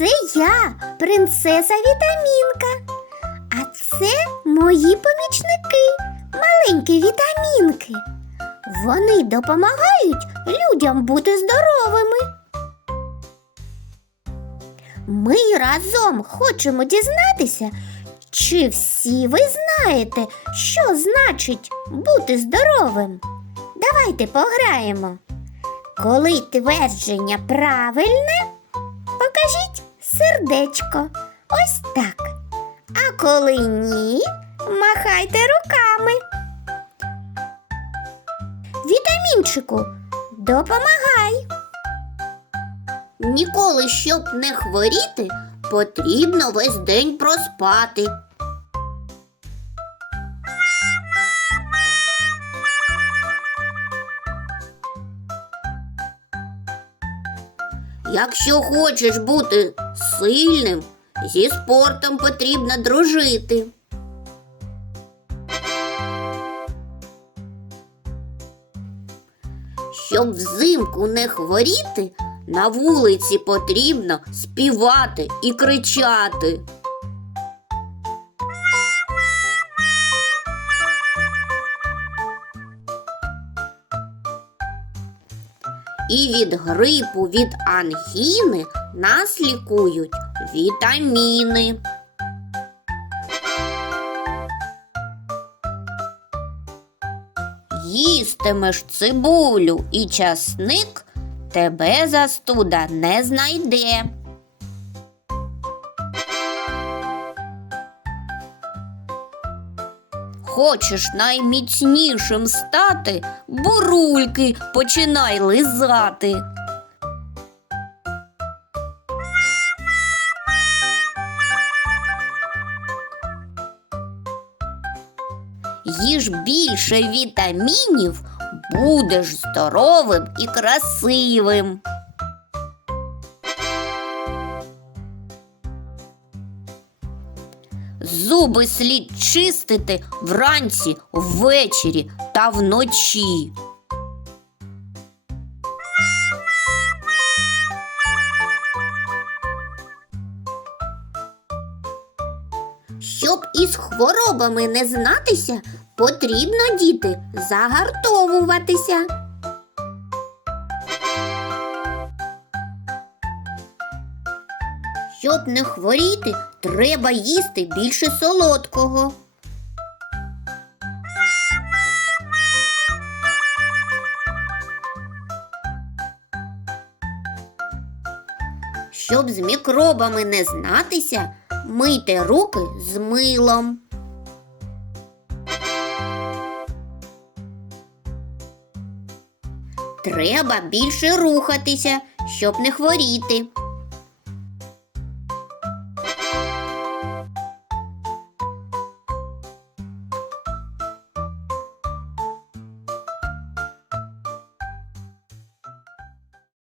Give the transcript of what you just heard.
Це я, принцеса Вітамінка. А це мої помічники, маленькі вітамінки. Вони допомагають людям бути здоровими. Ми разом хочемо дізнатися, чи всі ви знаєте, що значить бути здоровим. Давайте пограємо. Коли твердження правильне, сердечко. Ось так. А коли ні, махайте руками. Вітамінчику, допомагай. Ніколи, щоб не хворіти, потрібно весь день проспати. Якщо хочеш бути сильним, зі спортом потрібно дружити. Щоб взимку не хворіти, на вулиці потрібно співати і кричати. І від грипу, від ангіни нас лікують вітаміни. Їстимеш цибулю і часник, тебе застуда не знайде. Хочеш найміцнішим стати, бурульки починай лизати. Їж більше вітамінів, будеш здоровим і красивим. Зуби слід чистити вранці, ввечері та вночі. Щоб із хворобами не знатися, потрібно діти загартовуватися. Щоб не хворіти, треба їсти більше солодкого. Щоб з мікробами не знатися, мийте руки з милом. Треба більше рухатися, щоб не хворіти.